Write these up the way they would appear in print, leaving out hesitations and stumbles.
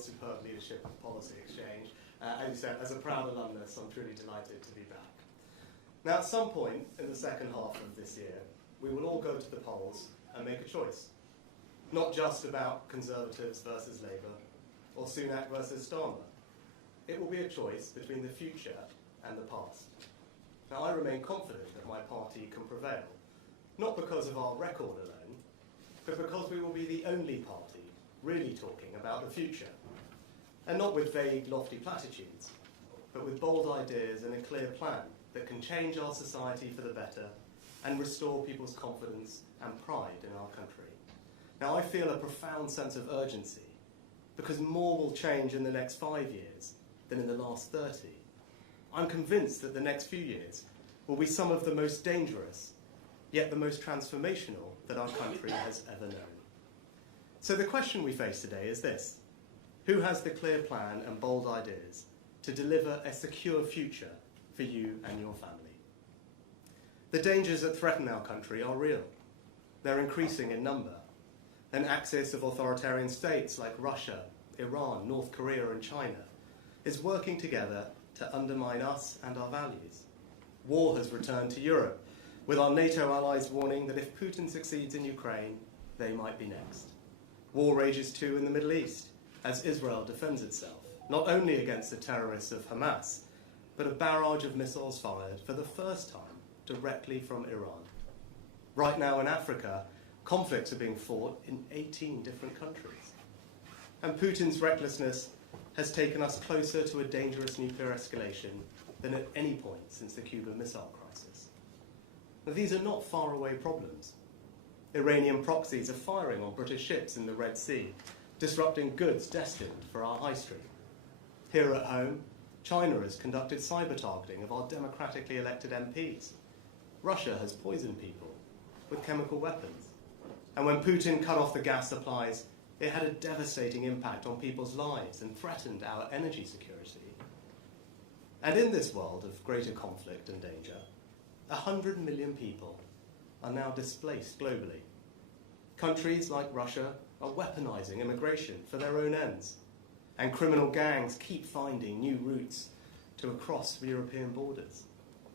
superb leadership of Policy Exchange. As you said, as a proud alumnus, I'm truly delighted to be back. Now, at some point in the second half of this year, we will all go to the polls and make a choice. Not just about Conservatives versus Labour, or Sunak versus Starmer. It will be a choice between the future and the past. Now, I remain confident that my party can prevail, not because of our record alone, but because we will be the only party really talking about the future. And not with vague, lofty platitudes, but with bold ideas and a clear plan that can change our society for the better and restore people's confidence and pride in our country. Now, I feel a profound sense of urgency because more will change in the next 5 years than in the last 30. I'm convinced that the next few years will be some of the most dangerous, yet the most transformational that our country has ever known. So the question we face today is this: who has the clear plan and bold ideas to deliver a secure future for you and your family? The dangers that threaten our country are real. They're increasing in number. An axis of authoritarian states like Russia, Iran, North Korea and China is working together to undermine us and our values. War has returned to Europe, with our NATO allies warning that if Putin succeeds in Ukraine, they might be next. War rages too in the Middle East, as Israel defends itself, not only against the terrorists of Hamas, but a barrage of missiles fired for the first time directly from Iran. Right now in Africa, conflicts are being fought in 18 different countries. And Putin's recklessness has taken us closer to a dangerous nuclear escalation than at any point since the Cuban Missile Crisis. Now, these are not faraway problems. Iranian proxies are firing on British ships in the Red Sea, disrupting goods destined for our high street. Here at home, China has conducted cyber targeting of our democratically elected MPs. Russia has poisoned people with chemical weapons. And when Putin cut off the gas supplies, it had a devastating impact on people's lives and threatened our energy security. And in this world of greater conflict and danger, 100 million people are now displaced globally. Countries like Russia are weaponizing immigration for their own ends, and criminal gangs keep finding new routes to across European borders.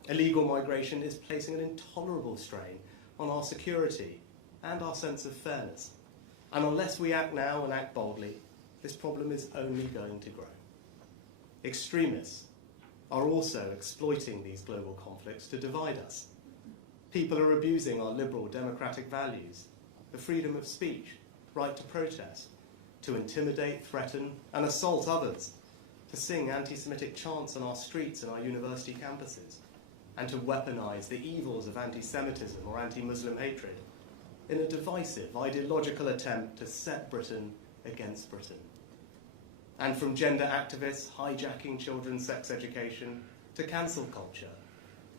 Illegal migration is placing an intolerable strain on our security and our sense of fairness. And unless we act now and act boldly, this problem is only going to grow. Extremists are also exploiting these global conflicts to divide us. People are abusing our liberal democratic values, the freedom of speech, right to protest, to intimidate, threaten, and assault others, to sing anti-Semitic chants on our streets and our university campuses, and to weaponize the evils of anti-Semitism or anti-Muslim hatred in a divisive, ideological attempt to set Britain against Britain. And from gender activists hijacking children's sex education to cancel culture,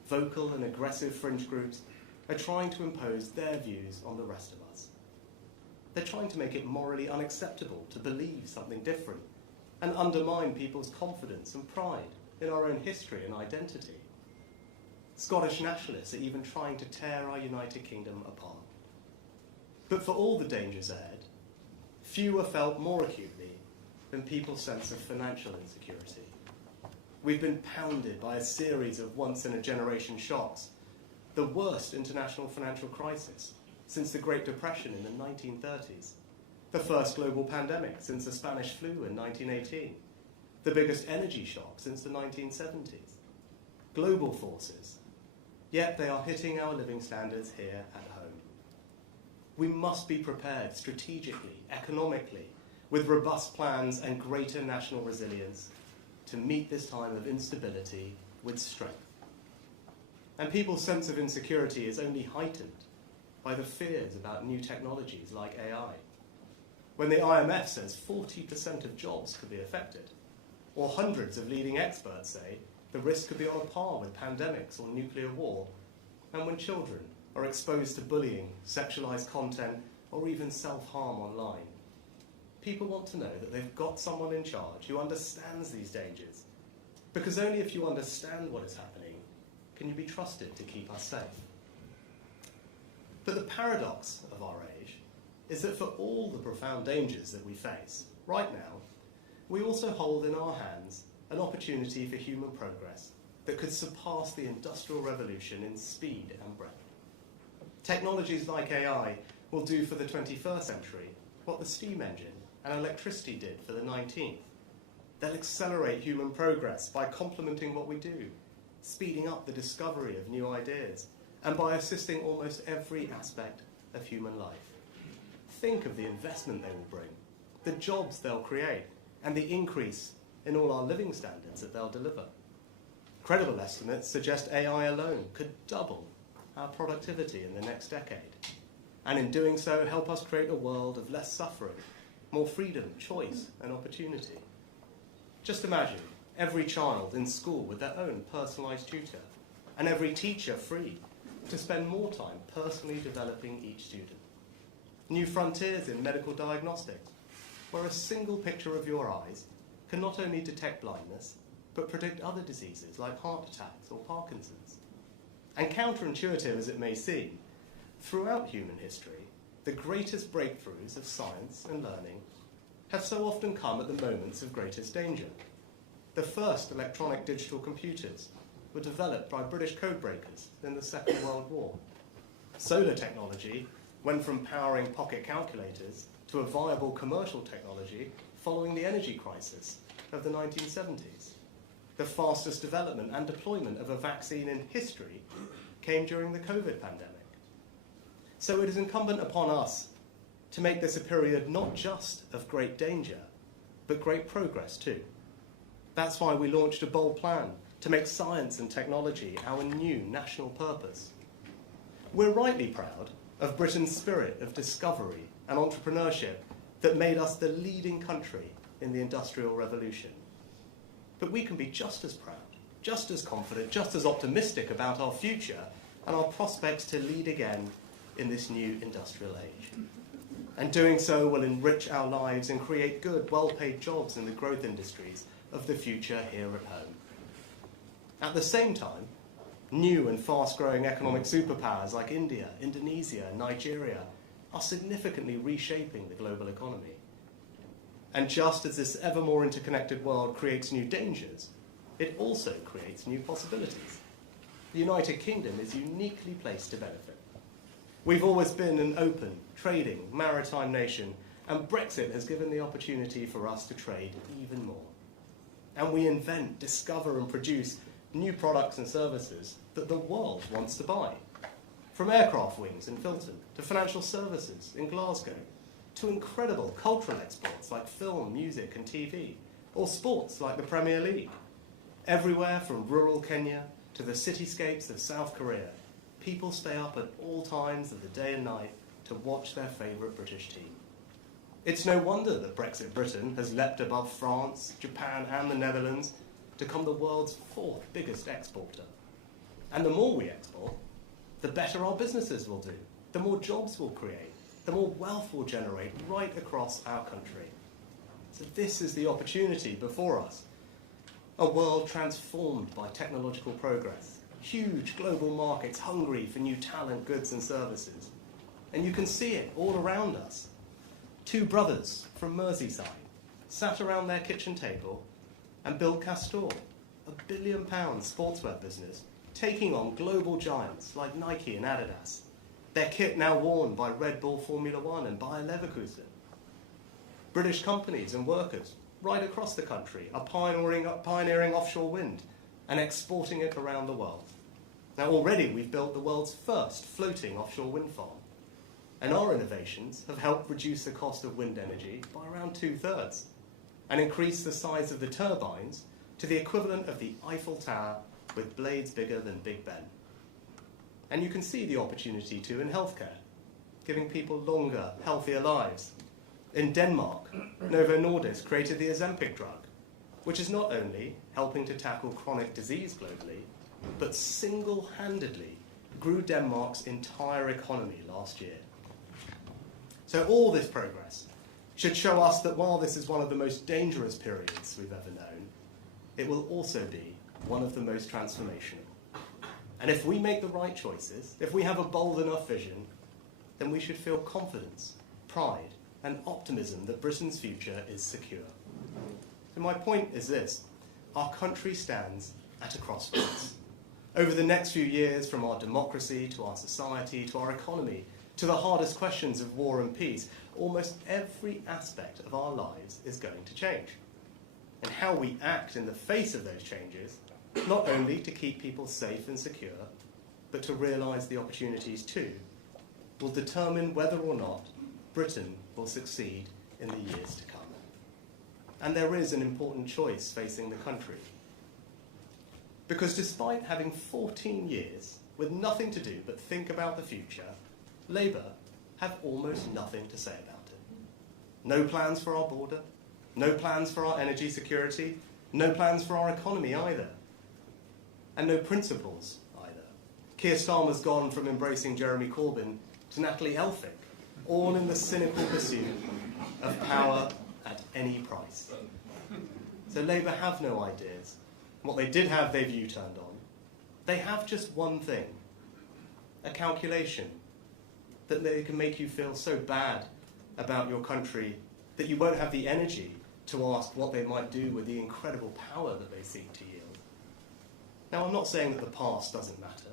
vocal and aggressive fringe groups are trying to impose their views on the rest of us. They're trying to make it morally unacceptable to believe something different and undermine people's confidence and pride in our own history and identity. Scottish nationalists are even trying to tear our United Kingdom apart. But for all the dangers ahead, few are felt more acutely than people's sense of financial insecurity. We've been pounded by a series of once-in-a-generation shocks, the worst international financial crisis since the Great Depression in the 1930s, the first global pandemic since the Spanish flu in 1918, the biggest energy shock since the 1970s. Global forces, yet they are hitting our living standards here at home. We must be prepared strategically, economically, with robust plans and greater national resilience to meet this time of instability with strength. And people's sense of insecurity is only heightened by the fears about new technologies like AI. When the IMF says 40% of jobs could be affected, or hundreds of leading experts say the risk could be on a par with pandemics or nuclear war, and when children are exposed to bullying, sexualized content, or even self-harm online, people want to know that they've got someone in charge who understands these dangers, because only if you understand what is happening can you be trusted to keep us safe. But the paradox of our age is that for all the profound dangers that we face right now, we also hold in our hands an opportunity for human progress that could surpass the Industrial Revolution in speed and breadth. Technologies like AI will do for the 21st century what the steam engine and electricity did for the 19th. They'll accelerate human progress by complementing what we do, speeding up the discovery of new ideas, and by assisting almost every aspect of human life. Think of the investment they will bring, the jobs they'll create, and the increase in all our living standards that they'll deliver. Credible estimates suggest AI alone could double our productivity in the next decade, and in doing so help us create a world of less suffering, more freedom, choice, and opportunity. Just imagine every child in school with their own personalised tutor, and every teacher free to spend more time personally developing each student. New frontiers in medical diagnostics, where a single picture of your eyes can not only detect blindness, but predict other diseases like heart attacks or Parkinson's. And counterintuitive as it may seem, throughout human history, the greatest breakthroughs of science and learning have so often come at the moments of greatest danger. The first electronic digital computers were developed by British codebreakers in the Second World War. Solar technology went from powering pocket calculators to a viable commercial technology following the energy crisis of the 1970s. The fastest development and deployment of a vaccine in history came during the COVID pandemic. So it is incumbent upon us to make this a period not just of great danger, but great progress too. That's why we launched a bold plan to make science and technology our new national purpose. We're rightly proud of Britain's spirit of discovery and entrepreneurship that made us the leading country in the Industrial Revolution. But we can be just as proud, just as confident, just as optimistic about our future and our prospects to lead again in this new industrial age. And doing so will enrich our lives and create good, well-paid jobs in the growth industries of the future here at home. At the same time, new and fast-growing economic superpowers like India, Indonesia, and Nigeria are significantly reshaping the global economy. And just as this ever more interconnected world creates new dangers, it also creates new possibilities. The United Kingdom is uniquely placed to benefit. We've always been an open, trading, maritime nation, and Brexit has given the opportunity for us to trade even more. And we invent, discover, and produce new products and services that the world wants to buy. From aircraft wings in Filton, to financial services in Glasgow, to incredible cultural exports like film, music, and TV, or sports like the Premier League. Everywhere from rural Kenya to the cityscapes of South Korea, people stay up at all times of the day and night to watch their favourite British team. It's no wonder that Brexit Britain has leapt above France, Japan, and the Netherlands to become the world's fourth biggest exporter. And the more we export, the better our businesses will do, the more jobs we'll create, the more wealth we'll generate right across our country. So this is the opportunity before us. A world transformed by technological progress, huge global markets hungry for new talent, goods and services. And you can see it all around us. Two brothers from Merseyside sat around their kitchen table and built Castor, a £1 billion sportswear business, taking on global giants like Nike and Adidas. Their kit now worn by Red Bull Formula One and Bayer Leverkusen. British companies and workers right across the country are pioneering offshore wind and exporting it around the world. Now already we've built the world's first floating offshore wind farm. And our innovations have helped reduce the cost of wind energy by around 2/3 and increase the size of the turbines to the equivalent of the Eiffel Tower with blades bigger than Big Ben. And you can see the opportunity too in healthcare, giving people longer, healthier lives. In Denmark, Novo Nordisk created the Ozempic drug, which is not only helping to tackle chronic disease globally, but single-handedly grew Denmark's entire economy last year. So all this progress should show us that while this is one of the most dangerous periods we've ever known, it will also be one of the most transformational. And if we make the right choices, if we have a bold enough vision, then we should feel confidence, pride, and optimism that Britain's future is secure. And my point is this: our country stands at a crossroads. Over the next few years, from our democracy to our society to our economy to the hardest questions of war and peace, almost every aspect of our lives is going to change. And how we act in the face of those changes, not only to keep people safe and secure, but to realise the opportunities too, will determine whether or not Britain will succeed in the years to come. And there is an important choice facing the country. Because despite having 14 years with nothing to do but think about the future, Labour have almost nothing to say about it. No plans for our border, no plans for our energy security, no plans for our economy either, and no principles either. Keir Starmer's gone from embracing Jeremy Corbyn to Natalie Elphicke, all in the cynical pursuit of power at any price. So Labour have no ideas. What they did have, they've U-turned on. They have just one thing, a calculation that they can make you feel so bad about your country that you won't have the energy to ask what they might do with the incredible power that they seek to yield. Now, I'm not saying that the past doesn't matter.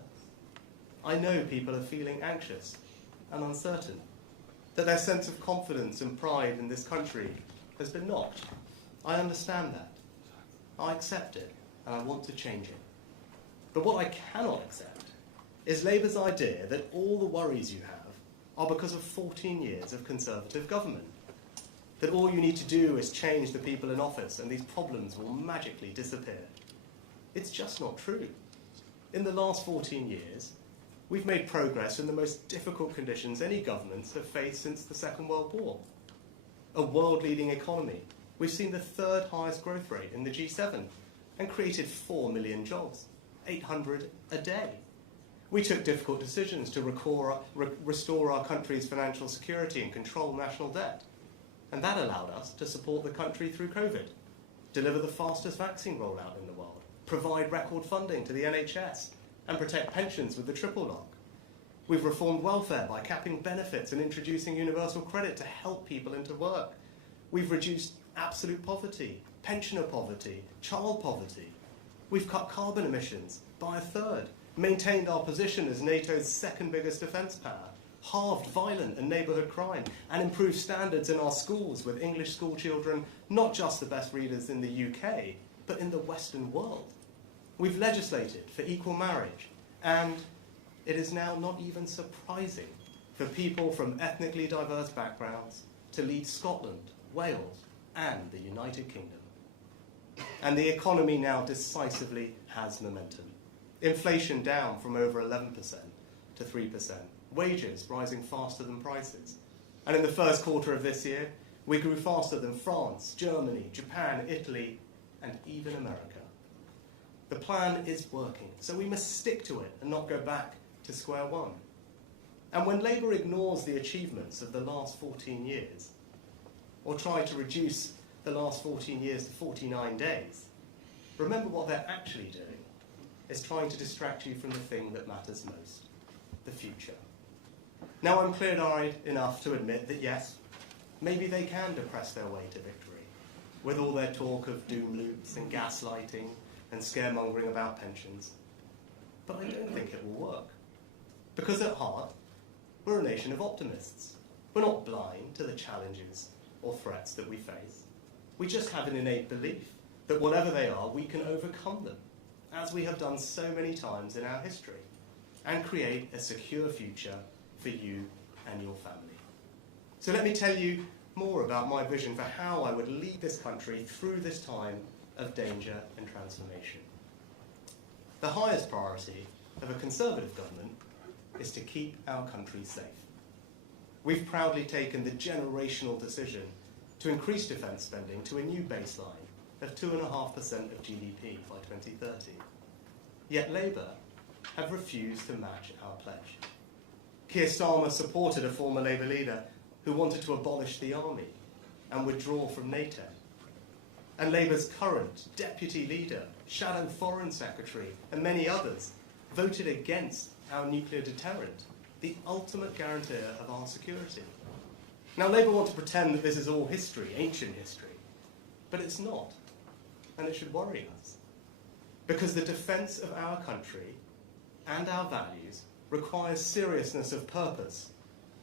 I know people are feeling anxious and uncertain, that their sense of confidence and pride in this country has been knocked. I understand that. I accept it, and I want to change it. But what I cannot accept is Labour's idea that all the worries you have are because of 14 years of Conservative government. That all you need to do is change the people in office and these problems will magically disappear. It's just not true. In the last 14 years, we've made progress in the most difficult conditions any governments have faced since the Second World War. A world-leading economy. We've seen the third highest growth rate in the G7 and created 4 million jobs, 800 a day. We took difficult decisions to restore our country's financial security and control national debt. And that allowed us to support the country through COVID, deliver the fastest vaccine rollout in the world, provide record funding to the NHS, and protect pensions with the triple lock. We've reformed welfare by capping benefits and introducing universal credit to help people into work. We've reduced absolute poverty, pensioner poverty, child poverty. We've cut carbon emissions by a third, maintained our position as NATO's second biggest defence power, halved violent and neighbourhood crime, and improved standards in our schools with English school children not just the best readers in the UK, but in the Western world. We've legislated for equal marriage, and it is now not even surprising for people from ethnically diverse backgrounds to lead Scotland, Wales, and the United Kingdom. And the economy now decisively has momentum. Inflation down from over 11% to 3%. Wages rising faster than prices. And in the first quarter of this year, we grew faster than France, Germany, Japan, Italy, and even America. The plan is working, so we must stick to it and not go back to square one. And when Labour ignores the achievements of the last 14 years, or try to reduce the last 14 years to 49 days, remember what they're actually doing is trying to distract you from the thing that matters most, the future. Now I'm clear-eyed enough to admit that yes, maybe they can depress their way to victory, with all their talk of doom loops and gaslighting and scaremongering about pensions. But I don't think it will work. Because at heart, we're a nation of optimists. We're not blind to the challenges or threats that we face. We just have an innate belief that whatever they are, we can overcome them, as we have done so many times in our history, and create a secure future for you and your family. So let me tell you more about my vision for how I would lead this country through this time of danger and transformation. The highest priority of a Conservative government is to keep our country safe. We've proudly taken the generational decision to increase defence spending to a new baseline of 2.5% of GDP by 2030. Yet Labour have refused to match our pledge. Keir Starmer supported a former Labour leader who wanted to abolish the army and withdraw from NATO. And Labour's current deputy leader, shadow foreign secretary, and many others voted against our nuclear deterrent, the ultimate guarantor of our security. Now, Labour want to pretend that this is all history, ancient history, but it's not. and it should worry us. Because the defence of our country and our values requires seriousness of purpose,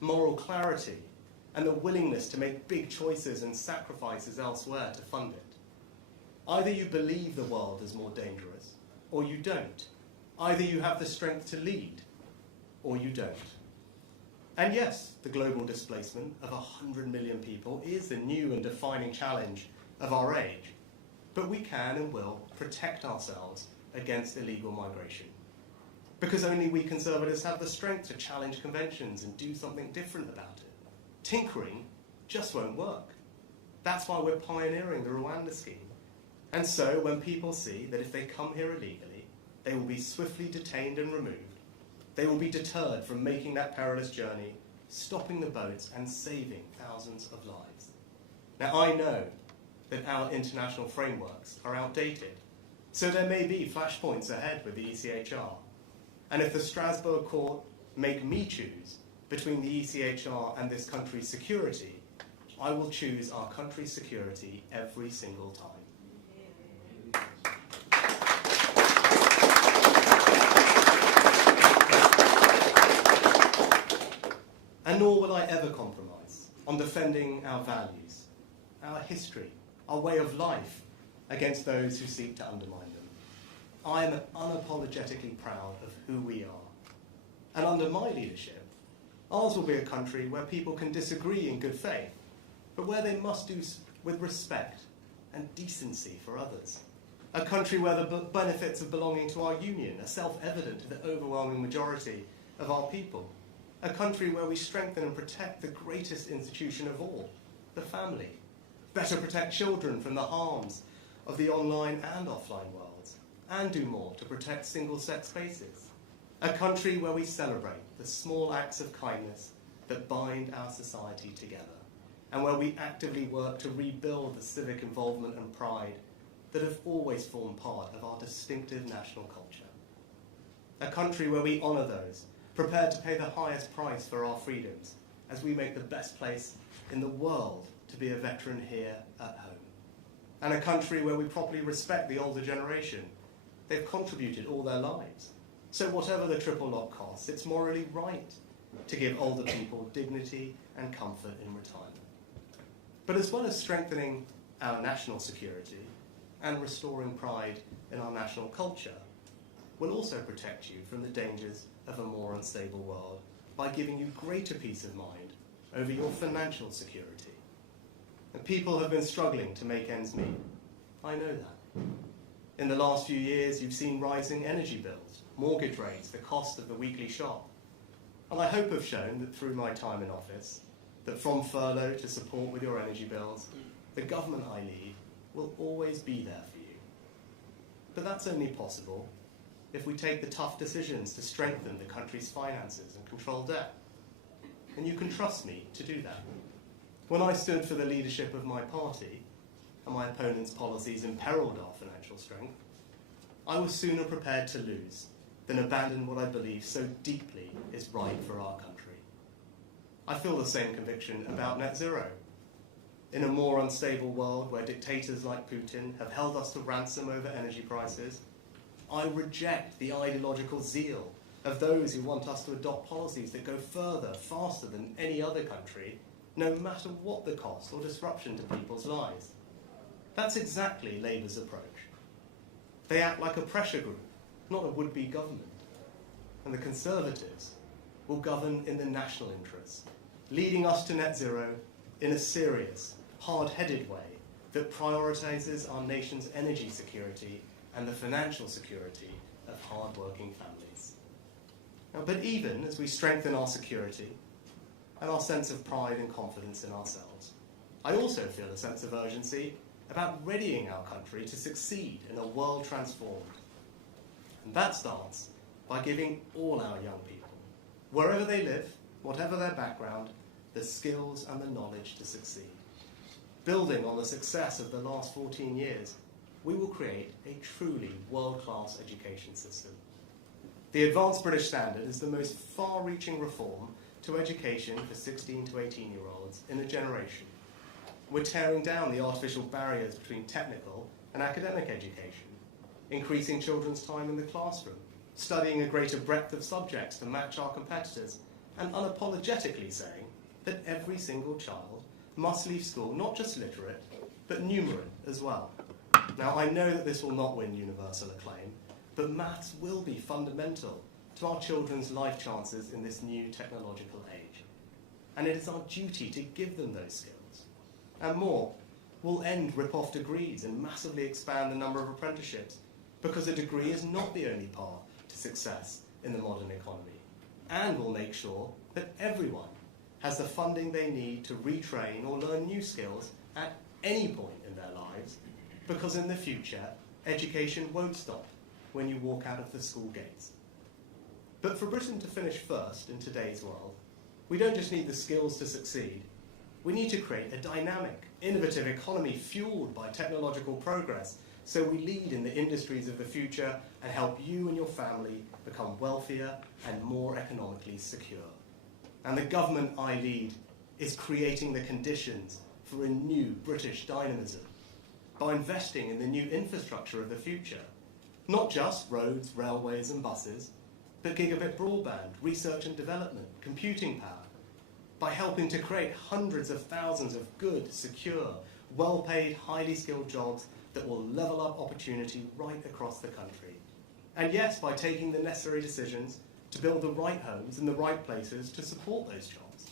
moral clarity, and the willingness to make big choices and sacrifices elsewhere to fund it. Either you believe the world is more dangerous, or you don't. Either you have the strength to lead, or you don't. And yes, the global displacement of 100 million people is the new and defining challenge of our age. But we can and will protect ourselves against illegal migration. Because only we Conservatives have the strength to challenge conventions and do something different about it. Tinkering just won't work. That's why we're pioneering the Rwanda scheme. And so when people see that if they come here illegally, they will be swiftly detained and removed, they will be deterred from making that perilous journey, stopping the boats and saving thousands of lives. Now I know that our international frameworks are outdated, so there may be flashpoints ahead with the ECHR. And if the Strasbourg court make me choose between the ECHR and this country's security, I will choose our country's security every single time. And nor will I ever compromise on defending our values, our history, our way of life against those who seek to undermine them. I am unapologetically proud of who we are. And under my leadership, ours will be a country where people can disagree in good faith, but where they must do with respect and decency for others. A country where the benefits of belonging to our union are self-evident to the overwhelming majority of our people. A country where we strengthen and protect the greatest institution of all, the family. Better protect children from the harms of the online and offline worlds, and do more to protect single-sex spaces. A country where we celebrate the small acts of kindness that bind our society together, and where we actively work to rebuild the civic involvement and pride that have always formed part of our distinctive national culture. A country where we honour those prepared to pay the highest price for our freedoms, as we make the best place in the world to be a veteran here at home. And a country where we properly respect the older generation. They've contributed all their lives. So whatever the triple lock costs, it's morally right to give older people dignity and comfort in retirement. But as well as strengthening our national security and restoring pride in our national culture, we'll also protect you from the dangers of a more unstable world by giving you greater peace of mind over your financial security. And people have been struggling to make ends meet. I know that. In the last few years, you've seen rising energy bills, mortgage rates, the cost of the weekly shop. And I hope I've shown that through my time in office, that from furlough to support with your energy bills, the government I lead will always be there for you. But that's only possible if we take the tough decisions to strengthen the country's finances and control debt. And you can trust me to do that. When I stood for the leadership of my party, and my opponent's policies imperiled our financial strength, I was sooner prepared to lose than abandon what I believe so deeply is right for our country. I feel the same conviction about net zero. In a more unstable world where dictators like Putin have held us to ransom over energy prices, I reject the ideological zeal of those who want us to adopt policies that go further, faster than any other country, no matter what the cost or disruption to people's lives. That's exactly Labour's approach. They act like a pressure group, not a would-be government. And the Conservatives will govern in the national interest, leading us to net zero in a serious, hard-headed way that prioritises our nation's energy security and the financial security of hard-working families. Now, but even as we strengthen our security and our sense of pride and confidence in ourselves, I also feel a sense of urgency about readying our country to succeed in a world transformed. And that starts by giving all our young people, wherever they live, whatever their background, the skills and the knowledge to succeed. Building on the success of the last 14 years, we will create a truly world-class education system. The Advanced British Standard is the most far-reaching reform to education for 16 to 18-year-olds in a generation. We're tearing down the artificial barriers between technical and academic education, increasing children's time in the classroom, studying a greater breadth of subjects to match our competitors, and unapologetically saying that every single child must leave school not just literate, but numerate as well. Now, I know that this will not win universal acclaim, but maths will be fundamental to our children's life chances in this new technological age. And it is our duty to give them those skills. And more, we'll end rip-off degrees and massively expand the number of apprenticeships, because a degree is not the only path to success in the modern economy. And we'll make sure that everyone has the funding they need to retrain or learn new skills at any point in their lives, because in the future, education won't stop when you walk out of the school gates. But for Britain to finish first in today's world, we don't just need the skills to succeed. We need to create a dynamic, innovative economy fueled by technological progress, so we lead in the industries of the future and help you and your family become wealthier and more economically secure. And the government I lead is creating the conditions for a new British dynamism by investing in the new infrastructure of the future. Not just roads, railways and buses, but gigabit broadband, research and development, computing power, by helping to create hundreds of thousands of good, secure, well-paid, highly skilled jobs that will level up opportunity right across the country. And yes, by taking the necessary decisions to build the right homes in the right places to support those jobs.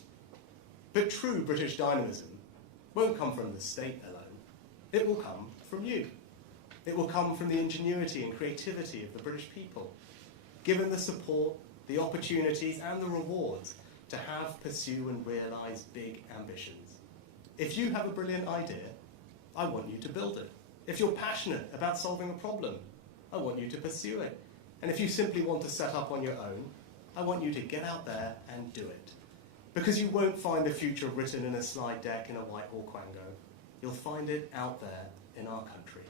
But true British dynamism won't come from the state alone. It will come from you. It will come from the ingenuity and creativity of the British people, given the support, the opportunities and the rewards to have, pursue and realise big ambitions. If you have a brilliant idea, I want you to build it. If you're passionate about solving a problem, I want you to pursue it. And if you simply want to set up on your own, I want you to get out there and do it. Because you won't find the future written in a slide deck in a Whitehall Quango. You'll find it out there in our country.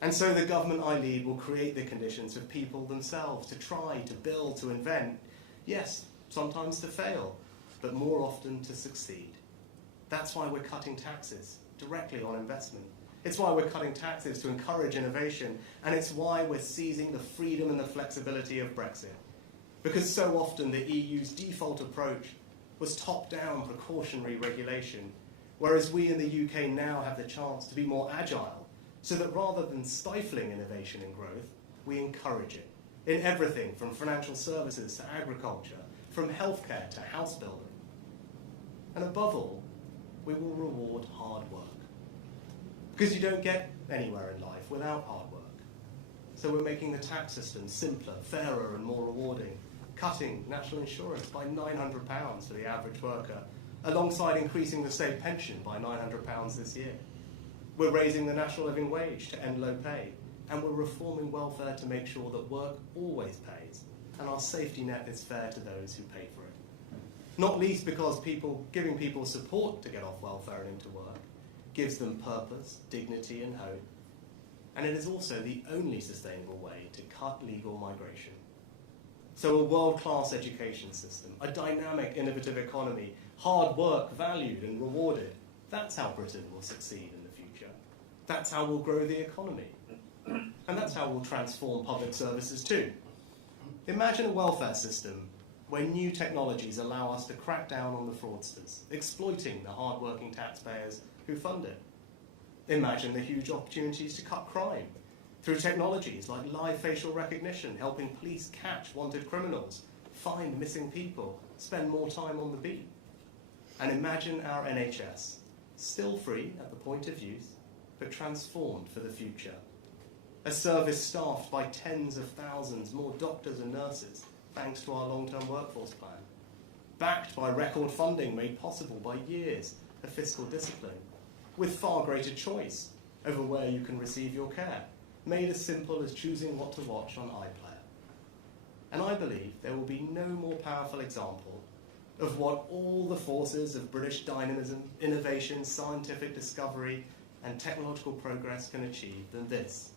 And so the government I lead will create the conditions for people themselves to try, to build, to invent. Yes, sometimes to fail, but more often to succeed. That's why we're cutting taxes directly on investment. It's why we're cutting taxes to encourage innovation, and it's why we're seizing the freedom and the flexibility of Brexit. Because so often the EU's default approach was top-down precautionary regulation, whereas we in the UK now have the chance to be more agile, so that rather than stifling innovation and growth, we encourage it in everything from financial services to agriculture, from healthcare to house building. And above all, we will reward hard work. Because you don't get anywhere in life without hard work. So we're making the tax system simpler, fairer and more rewarding, cutting national insurance by £900 for the average worker, alongside increasing the state pension by £900 this year. We're raising the national living wage to end low pay, and we're reforming welfare to make sure that work always pays, and our safety net is fair to those who pay for it. Not least because giving people support to get off welfare and into work gives them purpose, dignity and hope, and it is also the only sustainable way to cut legal migration. So a world-class education system, a dynamic, innovative economy, hard work valued and rewarded, that's how Britain will succeed in the future. That's how we'll grow the economy. And that's how we'll transform public services too. Imagine a welfare system where new technologies allow us to crack down on the fraudsters, exploiting the hard-working taxpayers who fund it. Imagine the huge opportunities to cut crime through technologies like live facial recognition, helping police catch wanted criminals, find missing people, spend more time on the beat. And imagine our NHS, still free at the point of use, but transformed for the future. A service staffed by tens of thousands more doctors and nurses, thanks to our long-term workforce plan. Backed by record funding made possible by years of fiscal discipline, with far greater choice over where you can receive your care, made as simple as choosing what to watch on iPlayer. And I believe there will be no more powerful example of what all the forces of British dynamism, innovation, scientific discovery, and technological progress can achieve than this: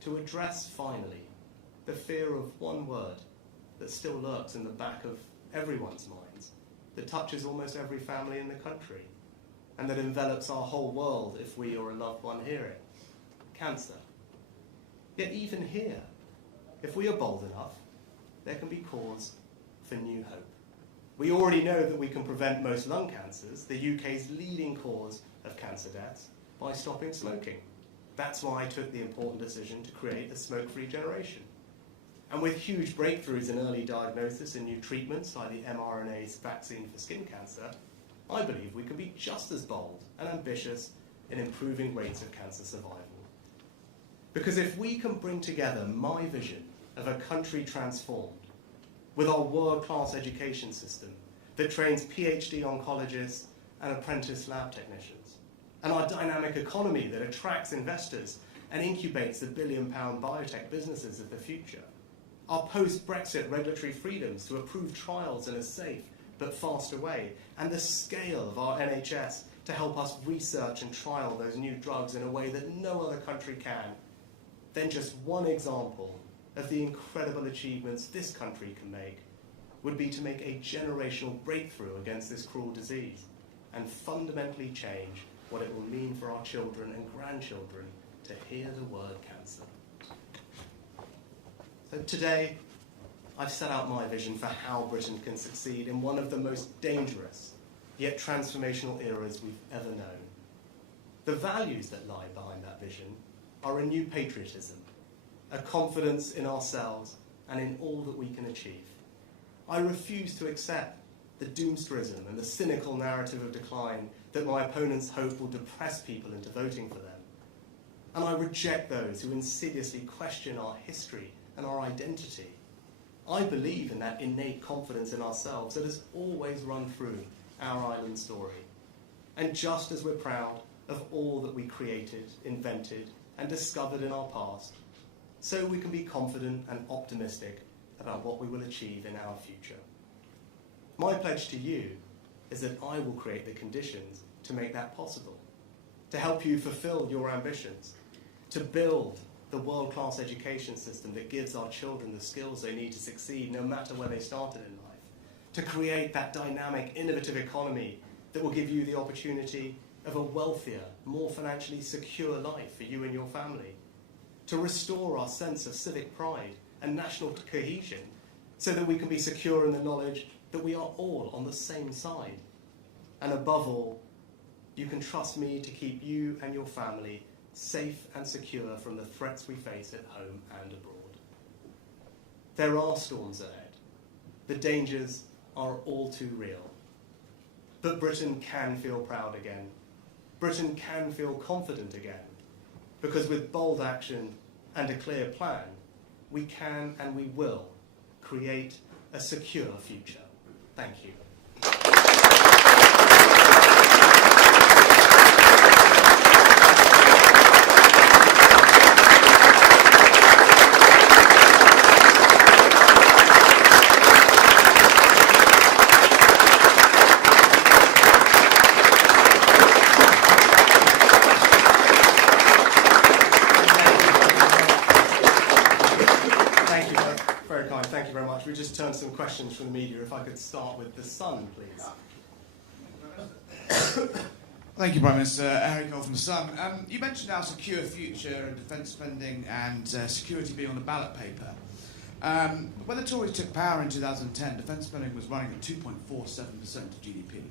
to address, finally, the fear of one word that still lurks in the back of everyone's minds, that touches almost every family in the country, and that envelops our whole world if we or a loved one hear it. cancer. Yet even here, if we are bold enough, there can be cause for new hope. We already know that we can prevent most lung cancers, the UK's leading cause of cancer deaths, by stopping smoking. That's why I took the important decision to create a smoke-free generation. And with huge breakthroughs in early diagnosis and new treatments like the mRNA vaccine for skin cancer, I believe we can be just as bold and ambitious in improving rates of cancer survival. Because if we can bring together my vision of a country transformed with our world-class education system that trains PhD oncologists and apprentice lab technicians, and our dynamic economy that attracts investors and incubates the billion-pound biotech businesses of the future, our post-Brexit regulatory freedoms to approve trials in a safe but faster way, and the scale of our NHS to help us research and trial those new drugs in a way that no other country can, then just one example of the incredible achievements this country can make would be to make a generational breakthrough against this cruel disease and fundamentally change what it will mean for our children and grandchildren to hear the word cancer. So today, I've set out my vision for how Britain can succeed in one of the most dangerous yet transformational eras we've ever known. The values that lie behind that vision are a new patriotism, a confidence in ourselves and in all that we can achieve. I refuse to accept the doomsterism and the cynical narrative of decline that my opponents hope will depress people into voting for them. And I reject those who insidiously question our history and our identity. I believe in that innate confidence in ourselves that has always run through our island story. And just as we're proud of all that we created, invented, and discovered in our past, so we can be confident and optimistic about what we will achieve in our future. My pledge to you is that I will create the conditions to make that possible, to help you fulfill your ambitions, to build the world-class education system that gives our children the skills they need to succeed no matter where they started in life, to create that dynamic, innovative economy that will give you the opportunity of a wealthier, more financially secure life for you and your family, to restore our sense of civic pride and national cohesion so that we can be secure in the knowledge that we are all on the same side. And above all, you can trust me to keep you and your family safe and secure from the threats we face at home and abroad. There are storms ahead. The dangers are all too real. But Britain can feel proud again. Britain can feel confident again. Because with bold action and a clear plan, we can and we will create a secure future. Thank you. Thank you very much. We just turned some questions from the media. If I could start with the Sun, please. Thank you, Prime Minister. Harry Cole from the Sun. You mentioned our secure future and defence spending and security being on the ballot paper. When the Tories took power in 2010, defence spending was running at 2.47% of GDP.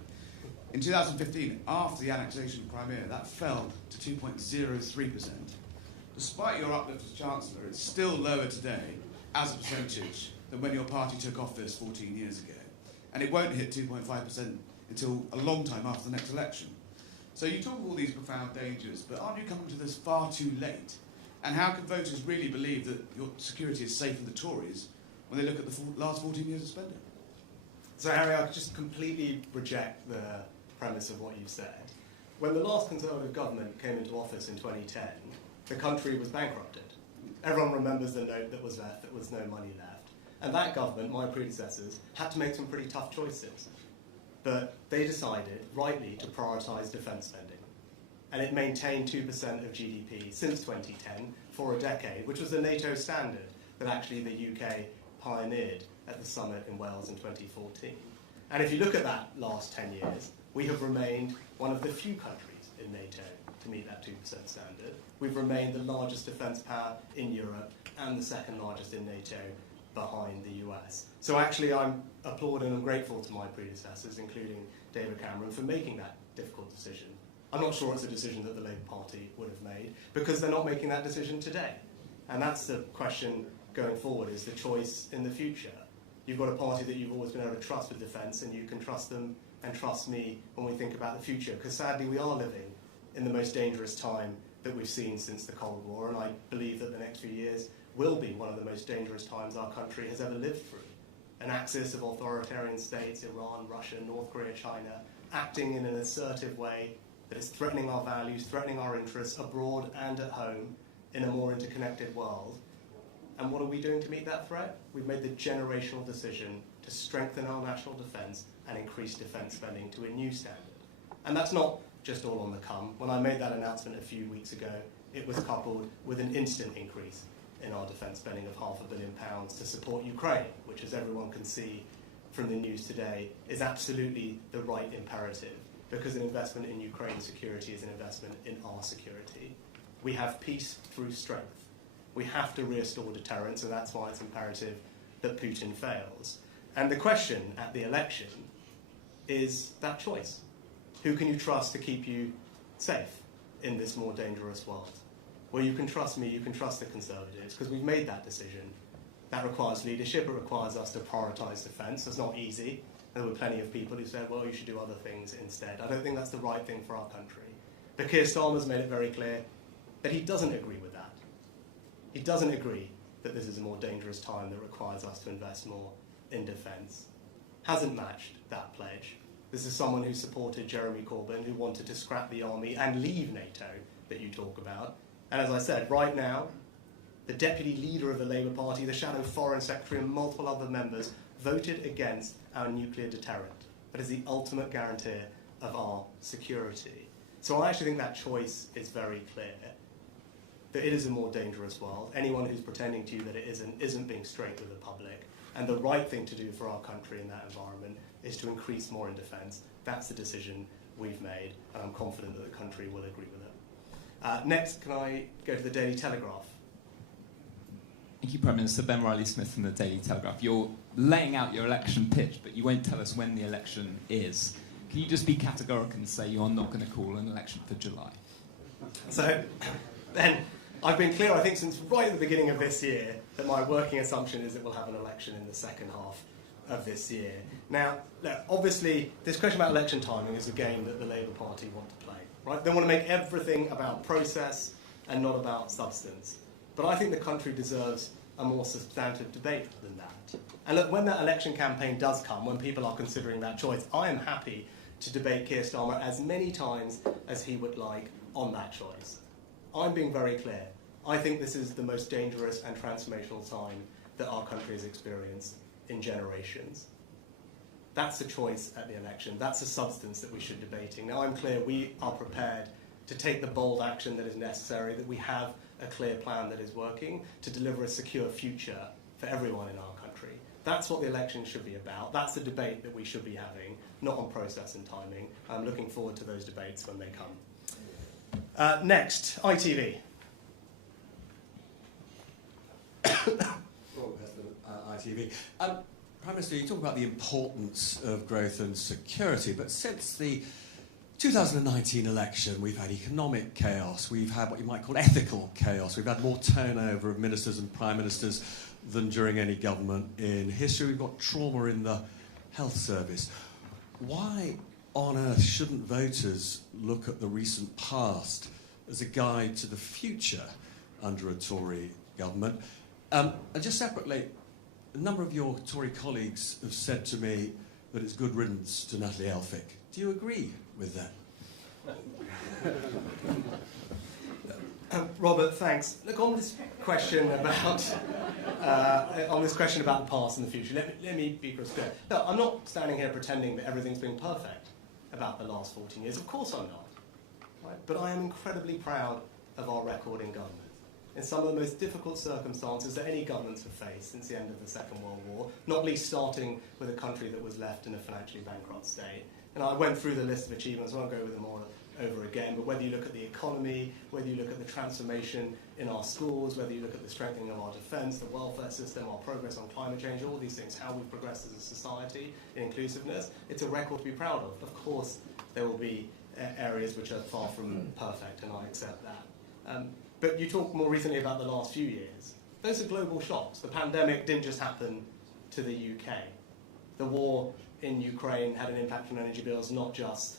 In 2015, after the annexation of Crimea, that fell to 2.03%. Despite your uplift as Chancellor, it's still lower today as a percentage than when your party took office 14 years ago. And it won't hit 2.5% until a long time after the next election. So you talk of all these profound dangers, but aren't you coming to this far too late? And how can voters really believe that your security is safe for the Tories when they look at the last 14 years of spending? So Harry, I just completely reject the premise of what you've said. When the last Conservative government came into office in 2010, the country was bankrupted. Everyone remembers the note that was left, there was no money left. And that government, my predecessors, had to make some pretty tough choices. But they decided, rightly, to prioritise defence spending. And it maintained 2% of GDP since 2010 for a decade, which was the NATO standard that actually the UK pioneered at the summit in Wales in 2014. And if you look at that last 10 years, we have remained one of the few countries in NATO to meet that 2% standard. We've remained the largest defence power in Europe and the second largest in NATO behind the US. So actually I'm applauding and grateful to my predecessors, including David Cameron, for making that difficult decision. I'm not sure it's a decision that the Labour Party would have made, because they're not making that decision today. And that's the question going forward, is the choice in the future. You've got a party that you've always been able to trust with defence, and you can trust them and trust me when we think about the future, because sadly we are living in the most dangerous time that we've seen since the Cold War, and I believe that the next few years will be one of the most dangerous times our country has ever lived through. An axis of authoritarian states, Iran, Russia, North Korea, China, acting in an assertive way that is threatening our values, threatening our interests abroad and at home in a more interconnected world. And what are we doing to meet that threat? We've made the generational decision to strengthen our national defence and increase defence spending to a new standard. And that's not just all on the come. When I made that announcement a few weeks ago, it was coupled with an instant increase in our defence spending of £500 million to support Ukraine, which, as everyone can see from the news today, is absolutely the right imperative, because an investment in Ukraine's security is an investment in our security. We have peace through strength. We have to restore deterrence, and that's why it's imperative that Putin fails. And the question at the election is that choice. Who can you trust to keep you safe in this more dangerous world? Well, you can trust me, you can trust the Conservatives, because we've made that decision. That requires leadership, it requires us to prioritise defence. It's not easy. There were plenty of people who said, well, you should do other things instead. I don't think that's the right thing for our country. But Keir Starmer's made it very clear that he doesn't agree with that. He doesn't agree that this is a more dangerous time that requires us to invest more in defence. Hasn't matched that pledge. This is someone who supported Jeremy Corbyn, who wanted to scrap the army and leave NATO, that you talk about. And as I said, right now, the deputy leader of the Labour Party, the shadow foreign secretary, and multiple other members voted against our nuclear deterrent. That is the ultimate guarantee of our security. So I actually think that choice is very clear, that it is a more dangerous world. Anyone who's pretending to you that it isn't being straight with the public. And the right thing to do for our country in that environment is to increase more in defence. That's the decision we've made, and I'm confident that the country will agree with it. Next, can I go to the Daily Telegraph? Thank you, Prime Minister. Ben Riley-Smith from the Daily Telegraph. You're laying out your election pitch, but you won't tell us when the election is. Can you just be categorical and say you are not going to call an election for July? So, Ben, I've been clear, I think, since right at the beginning of this year, that my working assumption is that we'll have an election in the second half of this year. Now, look, obviously, this question about election timing is a game that the Labour Party want to play, right? They want to make everything about process and not about substance. But I think the country deserves a more substantive debate than that. And look, when that election campaign does come, when people are considering that choice, I am happy to debate Keir Starmer as many times as he would like on that choice. I'm being very clear. I think this is the most dangerous and transformational time that our country has experienced in generations. That's the choice at the election. That's the substance that we should be debating. Now, I'm clear we are prepared to take the bold action that is necessary, that we have a clear plan that is working to deliver a secure future for everyone in our country. That's what the election should be about. That's the debate that we should be having, not on process and timing. I'm looking forward to those debates when they come. Next, ITV. ITV. Prime Minister, you talk about the importance of growth and security, but since the 2019 election, we've had economic chaos, we've had what you might call ethical chaos, we've had more turnover of ministers and prime ministers than during any government in history, we've got trauma in the health service. Why on earth shouldn't voters look at the recent past as a guide to the future under a Tory government? And just separately, a number of your Tory colleagues have said to me that it's good riddance to Natalie Elphicke. Do you agree with that? Robert, thanks. Look, on this question about the past and the future, let me be crystal clear. No, I'm not standing here pretending that everything's been perfect about the last 14 years. Of course I'm not. Right? But I am incredibly proud of our record in government. In some of the most difficult circumstances that any governments have faced since the end of the Second World War, not least starting with a country that was left in a financially bankrupt state. And I went through the list of achievements, I won't go with them all over again, but whether you look at the economy, whether you look at the transformation in our schools, whether you look at the strengthening of our defence, the welfare system, our progress on climate change, all these things, how we've progressed as a society in inclusiveness, it's a record to be proud of. Of course, there will be areas which are far from perfect, and I accept that. But you talked more recently about the last few years. Those are global shocks. The pandemic didn't just happen to the UK. The war in Ukraine had an impact on energy bills, not just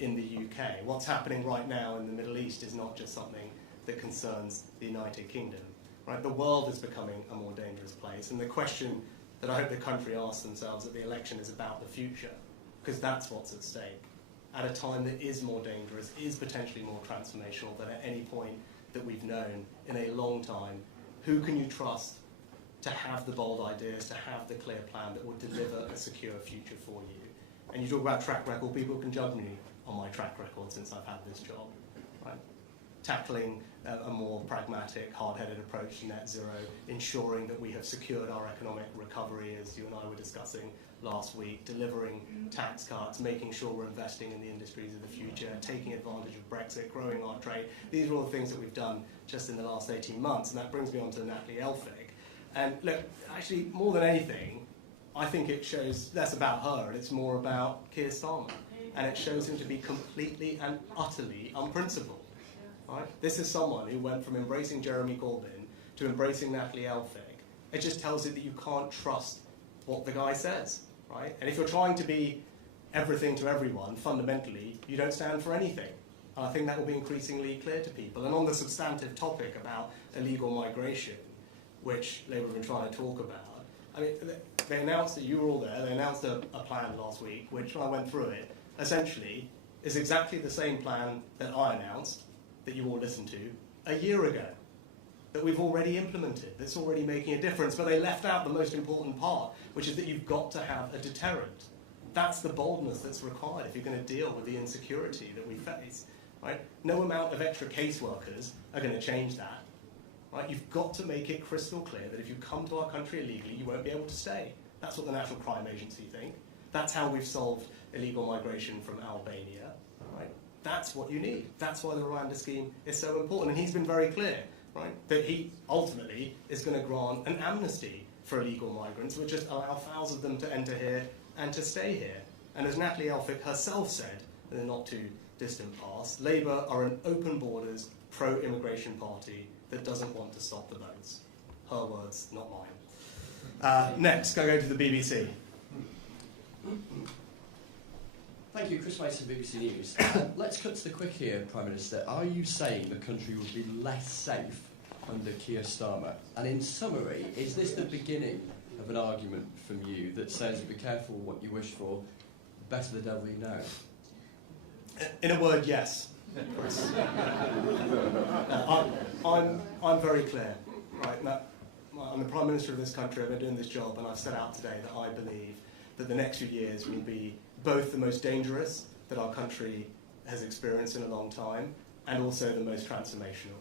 in the UK. What's happening right now in the Middle East is not just something that concerns the United Kingdom. Right? The world is becoming a more dangerous place, and the question that I hope the country asks themselves at the election is about the future, because that's what's at stake. At a time that is more dangerous, is potentially more transformational than at any point that we've known in a long time, who can you trust to have the bold ideas, to have the clear plan that will deliver a secure future for you? And you talk about track record, people can judge me on my track record since I've had this job. Right? Tackling a more pragmatic, hard-headed approach to net zero, ensuring that we have secured our economic recovery, as you and I were discussing last week, delivering tax cuts, making sure we're investing in the industries of the future, taking advantage of Brexit, growing our trade. These are all the things that we've done just in the last 18 months, and that brings me on to Natalie Elphig. And look, actually, more than anything, I think it shows less about her, and it's more about Keir Starmer. And it shows him to be completely and utterly unprincipled. Right? This is someone who went from embracing Jeremy Corbyn to embracing Natalie Elphig. It just tells you that you can't trust what the guy says. Right? And if you're trying to be everything to everyone, fundamentally, you don't stand for anything. And I think that will be increasingly clear to people. And on the substantive topic about illegal migration, which Labour have been trying to talk about, I mean, they announced that you were all there, they announced a plan last week, which, when I went through it, essentially is exactly the same plan that I announced, that you all listened to, a year ago, that we've already implemented, that's already making a difference. But they left out the most important part, which is that you've got to have a deterrent. That's the boldness that's required if you're going to deal with the insecurity that we face. Right? No amount of extra caseworkers are going to change that. Right? You've got to make it crystal clear that if you come to our country illegally, you won't be able to stay. That's what the National Crime Agency think. That's how we've solved illegal migration from Albania. Right? That's what you need. That's why the Rwanda scheme is so important. And he's been very clear, right, that he ultimately is going to grant an amnesty for illegal migrants, which just allow thousands of them to enter here and to stay here. And as Natalie Elphig herself said in the not too distant past, Labour are an open borders, pro-immigration party that doesn't want to stop the boats. Her words, not mine. Next, go to the BBC. Thank you, Chris Mason, BBC News. Let's cut to the quick here, Prime Minister. Are you saying the country would be less safe under Keir Starmer? And in summary, is this the beginning of an argument from you that says, be careful what you wish for, better the devil you know? In a word, yes. I'm very clear. Right? Now, I'm the Prime Minister of this country, I've been doing this job, and I've set out today that I believe that the next few years will be both the most dangerous that our country has experienced in a long time, and also the most transformational.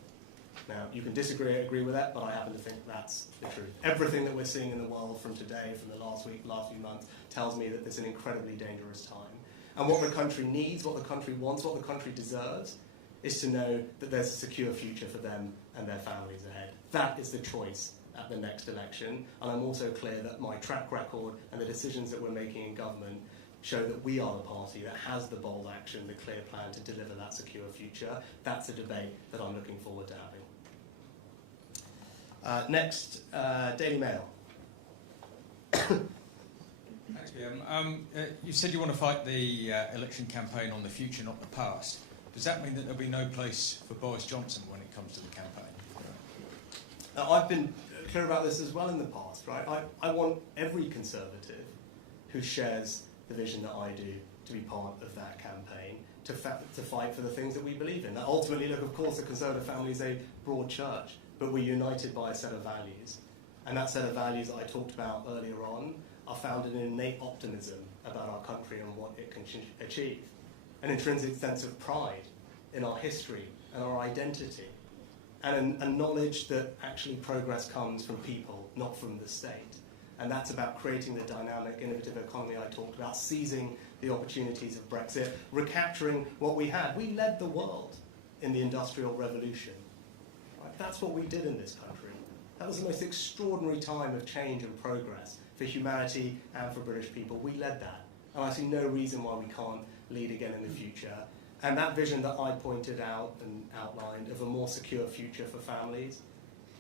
Now, you can disagree or agree with that, but I happen to think that's the truth. Everything that we're seeing in the world from today, from the last week, last few months, tells me that it's an incredibly dangerous time. And what the country needs, what the country wants, what the country deserves, is to know that there's a secure future for them and their families ahead. That is the choice at the next election. And I'm also clear that my track record and the decisions that we're making in government show that we are the party that has the bold action, the clear plan to deliver that secure future. That's a debate that I'm looking forward to having. Next, Daily Mail. Thanks, PM. You said you want to fight the election campaign on the future, not the past. Does that mean that there'll be no place for Boris Johnson when it comes to the campaign? I've been clear about this as well in the past, right? I want every Conservative who shares the vision that I do to be part of that campaign, to fight for the things that we believe in. Now, ultimately, look, of course, the Conservative family is a broad church, but we're united by a set of values. And that set of values that I talked about earlier on are founded in innate optimism about our country and what it can achieve. An intrinsic sense of pride in our history and our identity, and a knowledge that actually progress comes from people, not from the state. And that's about creating the dynamic, innovative economy I talked about, seizing the opportunities of Brexit, recapturing what we had. We led the world in the Industrial Revolution. Right? That's what we did in this country. That was the most extraordinary time of change and progress for humanity and for British people. We led that. And I see no reason why we can't lead again in the future. And that vision that I pointed out and outlined of a more secure future for families,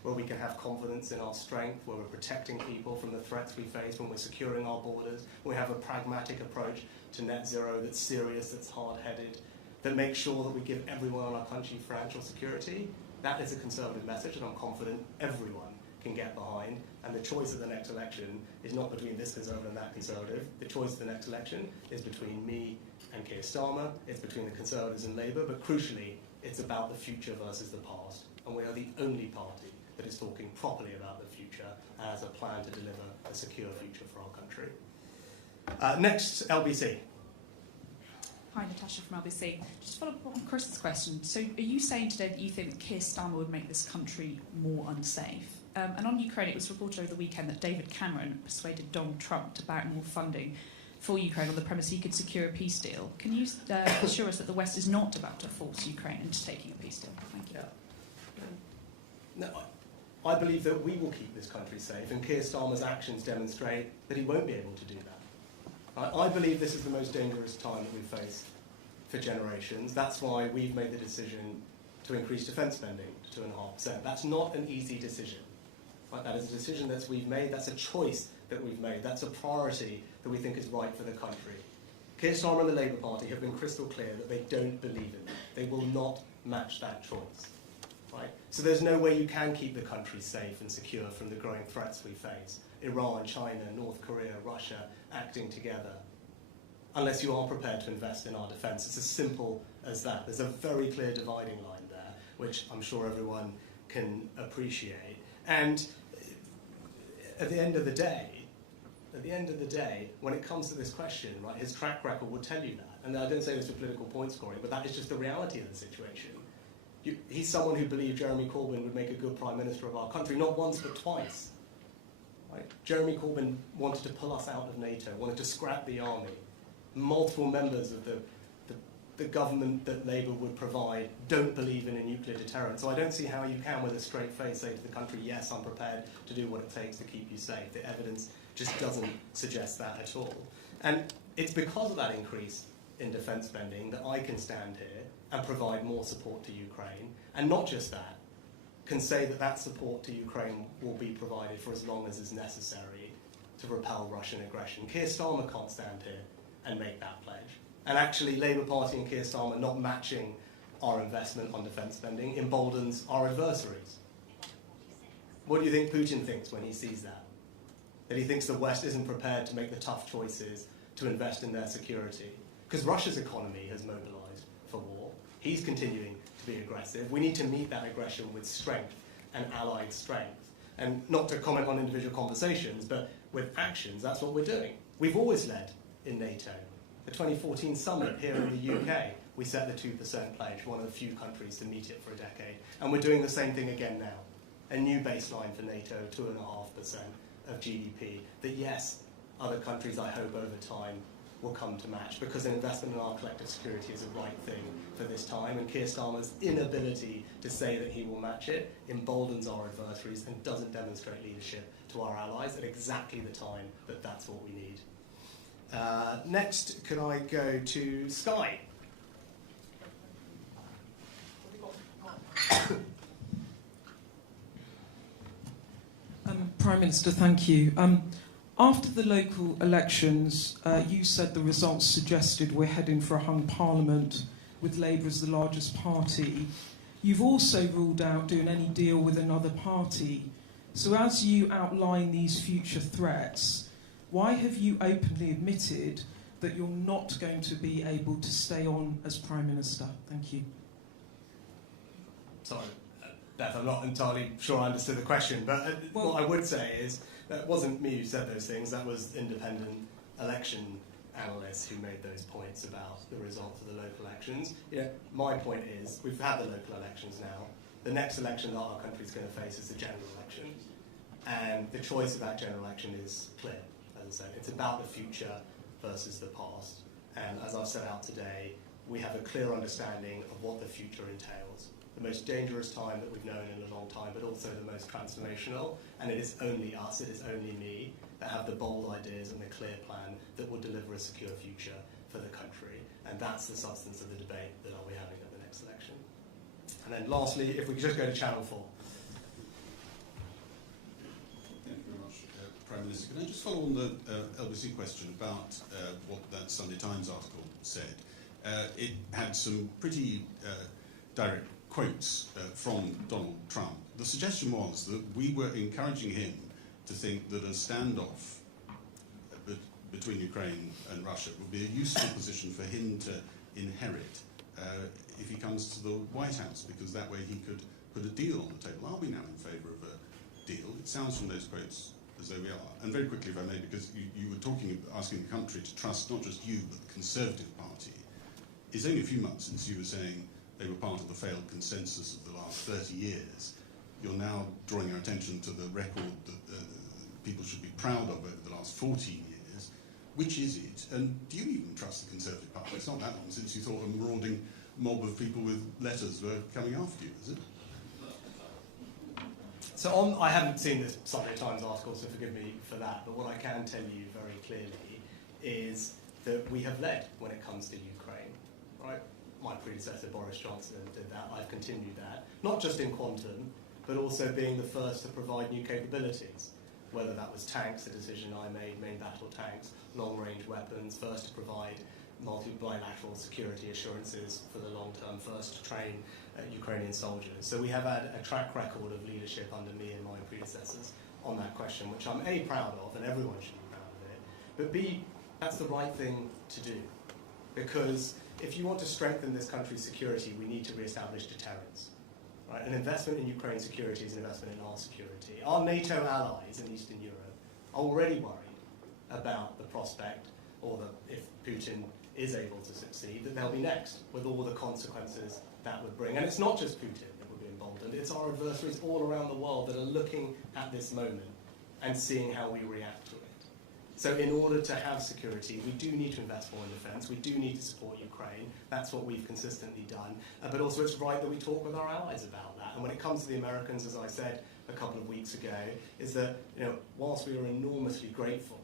where we can have confidence in our strength, where we're protecting people from the threats we face, when we're securing our borders, we have a pragmatic approach to net zero that's serious, that's hard-headed, that makes sure that we give everyone in our country financial security. That is a Conservative message, and I'm confident everyone can get behind. And the choice of the next election is not between this Conservative and that Conservative. The choice of the next election is between me and Keir Starmer. It's between the Conservatives and Labour, but crucially, it's about the future versus the past. And we are the only party that is talking properly about the future as a plan to deliver a secure future for our country. Next, LBC. Hi, Natasha from LBC. Just to follow up on Chris's question. So are you saying today that you think that Keir Starmer would make this country more unsafe? And on Ukraine, it was reported over the weekend that David Cameron persuaded Donald Trump to back more funding for Ukraine on the premise he could secure a peace deal. Can you assure us that the West is not about to force Ukraine into taking a peace deal? Thank you. Yeah. No, I believe that we will keep this country safe, and Keir Starmer's actions demonstrate that he won't be able to do that. I believe this is the most dangerous time that we've faced for generations. That's why we've made the decision to increase defence spending to 2.5%. That's not an easy decision. Right? That is a decision that we've made. That's a choice that we've made. That's a priority that we think is right for the country. Keir Starmer and the Labour Party have been crystal clear that they don't believe in that. They will not match that choice. Right? So there's no way you can keep the country safe and secure from the growing threats we face. Iran, China, North Korea, Russia acting together. Unless you are prepared to invest in our defence. It's as simple as that. There's a very clear dividing line there, which I'm sure everyone can appreciate. And at the end of the day, when it comes to this question, right, his track record will tell you that. And I don't say this for political point scoring, but that is just the reality of the situation. He's someone who believed Jeremy Corbyn would make a good Prime Minister of our country, not once but twice. Right? Jeremy Corbyn wanted to pull us out of NATO, wanted to scrap the army. Multiple members of the government that Labour would provide don't believe in a nuclear deterrent. So I don't see how you can, with a straight face, say to the country, yes, I'm prepared to do what it takes to keep you safe. The evidence just doesn't suggest that at all. And it's because of that increase in defence spending that I can stand here and provide more support to Ukraine. And not just that, can say that that support to Ukraine will be provided for as long as is necessary to repel Russian aggression. Keir Starmer can't stand here and make that pledge. And actually, Labour Party and Keir Starmer not matching our investment on defence spending emboldens our adversaries. What do you think Putin thinks when he sees that? That he thinks the West isn't prepared to make the tough choices to invest in their security? Because Russia's economy has mobilised for war. He's continuing to be aggressive. We need to meet that aggression with strength and allied strength. And not to comment on individual conversations, but with actions, that's what we're doing. We've always led in NATO. The 2014 summit here in the UK, we set the 2% pledge, one of the few countries to meet it for a decade. And we're doing the same thing again now. A new baseline for NATO, 2.5% of GDP, that yes, other countries, I hope, over time will come to match, because an investment in our collective security is the right thing for this time, and Keir Starmer's inability to say that he will match it emboldens our adversaries and doesn't demonstrate leadership to our allies at exactly the time that that's what we need. Next, could I go to Sky? Prime Minister, thank you. After the local elections, you said the results suggested we're heading for a hung parliament with Labour as the largest party. You've also ruled out doing any deal with another party. So as you outline these future threats, why have you openly admitted that you're not going to be able to stay on as Prime Minister? Thank you. Sorry, Beth, I'm not entirely sure I understood the question, but what I would say is that wasn't me who said those things, that was independent election analysts who made those points about the results of the local elections. My point is, we've had the local elections now. The next election that our country's going to face is the general election. And the choice of that general election is clear, as I said. It's about the future versus the past. And as I've set out today, we have a clear understanding of what the future entails. The most dangerous time that we've known in a long time, but also the most transformational. And it is only us, it is only me, that have the bold ideas and the clear plan that will deliver a secure future for the country. And that's the substance of the debate that I'll be having at the next election. And then lastly, if we could just go to Channel 4. Thank you very much, Prime Minister. Can I just follow on the LBC question about what that Sunday Times article said? It had some pretty direct quotes from Donald Trump. The suggestion was that we were encouraging him to think that a standoff between Ukraine and Russia would be a useful position for him to inherit if he comes to the White House, because that way he could put a deal on the table. Are we now in favour of a deal? It sounds from those quotes as though we are. And very quickly, if I may, because you were asking the country to trust not just you, but the Conservative Party. It's only a few months since you were saying they were part of the failed consensus of the last 30 years. You're now drawing our attention to the record that people should be proud of over the last 14 years. Which is it? And do you even trust the Conservative Party? It's not that long since you thought a marauding mob of people with letters were coming after you, is it? So I haven't seen this Sunday Times article, so forgive me for that, but what I can tell you very clearly is that we have led when it comes to Ukraine, right? My predecessor, Boris Johnson, did that. I've continued that, not just in quantum, but also being the first to provide new capabilities, whether that was tanks, a decision I made, main battle tanks, long-range weapons, first to provide multi-bilateral security assurances for the long term, first to train Ukrainian soldiers. So we have had a track record of leadership under me and my predecessors on that question, which I'm A, proud of, and everyone should be proud of it, but B, that's the right thing to do. Because if you want to strengthen this country's security, we need to re-establish deterrence. Right? An investment in Ukraine's security is an investment in our security. Our NATO allies in Eastern Europe are already worried about the prospect, or if Putin is able to succeed, that they'll be next, with all the consequences that would bring. And it's not just Putin that would be emboldened, it's our adversaries all around the world that are looking at this moment and seeing how we react to it. So in order to have security, we do need to invest more in defence, we do need to support Ukraine, that's what we've consistently done, but also it's right that we talk with our allies about that. And when it comes to the Americans, as I said a couple of weeks ago, is that whilst we are enormously grateful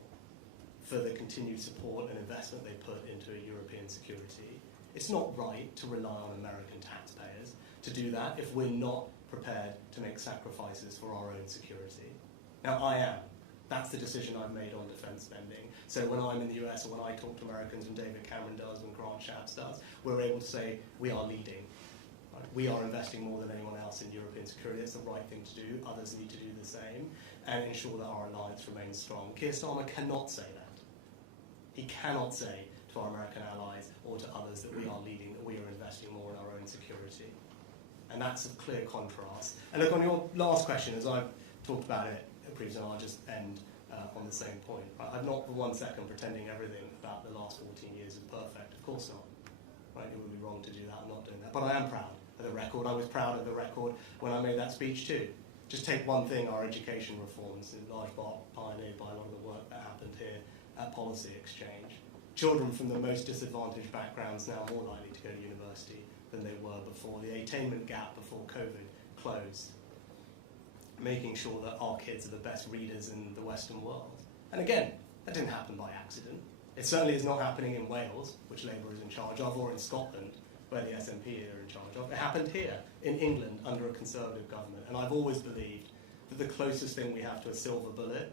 for the continued support and investment they put into European security, it's not right to rely on American taxpayers to do that if we're not prepared to make sacrifices for our own security. Now, I am. That's the decision I've made on defence spending. So when I'm in the US or when I talk to Americans, when David Cameron does, when Grant Shapps does, we're able to say we are leading. Right? We are investing more than anyone else in European security. It's the right thing to do. Others need to do the same and ensure that our alliance remains strong. Keir Starmer cannot say that. He cannot say to our American allies or to others that we are leading, that we are investing more in our own security. And that's a clear contrast. And look, on your last question, as I've talked about it previously, I'll just end on the same point. I'm not for 1 second pretending everything about the last 14 years is perfect. Of course not. Right? It would be wrong to do that. I'm not doing that. But I am proud of the record. I was proud of the record when I made that speech too. Just take one thing, our education reforms, in large part pioneered by a lot of the work that happened here at Policy Exchange. Children from the most disadvantaged backgrounds now more likely to go to university than they were before. The attainment gap before COVID closed. Making sure that our kids are the best readers in the Western world. And again, that didn't happen by accident. It certainly is not happening in Wales, which Labour is in charge of, or in Scotland, where the SNP are in charge of. It happened here, in England, under a Conservative government. And I've always believed that the closest thing we have to a silver bullet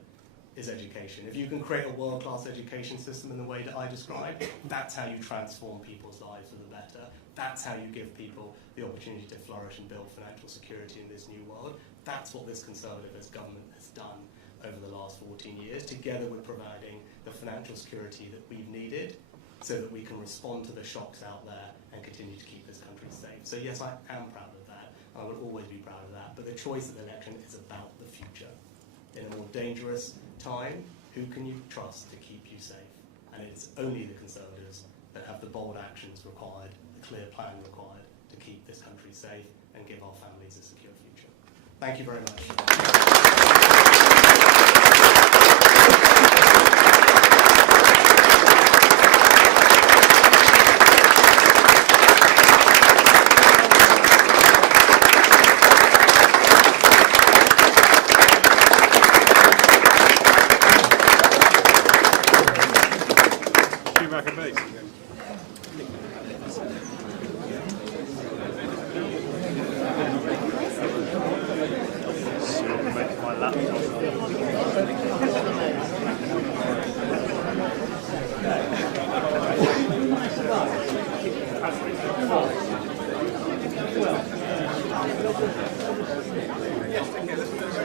is education. If you can create a world-class education system in the way that I described, that's how you transform people's lives for the better. That's how you give people the opportunity to flourish and build financial security in this new world. That's what this Conservative government has done over the last 14 years, together with providing the financial security that we've needed so that we can respond to the shocks out there and continue to keep this country safe. So yes, I am proud of that. I will always be proud of that. But the choice of the election is about the future. In a more dangerous time, who can you trust to keep you safe? And it's only the Conservatives that have the bold actions required, the clear plan required to keep this country safe and give our families a secure future. Thank you very much. Yes, okay, let's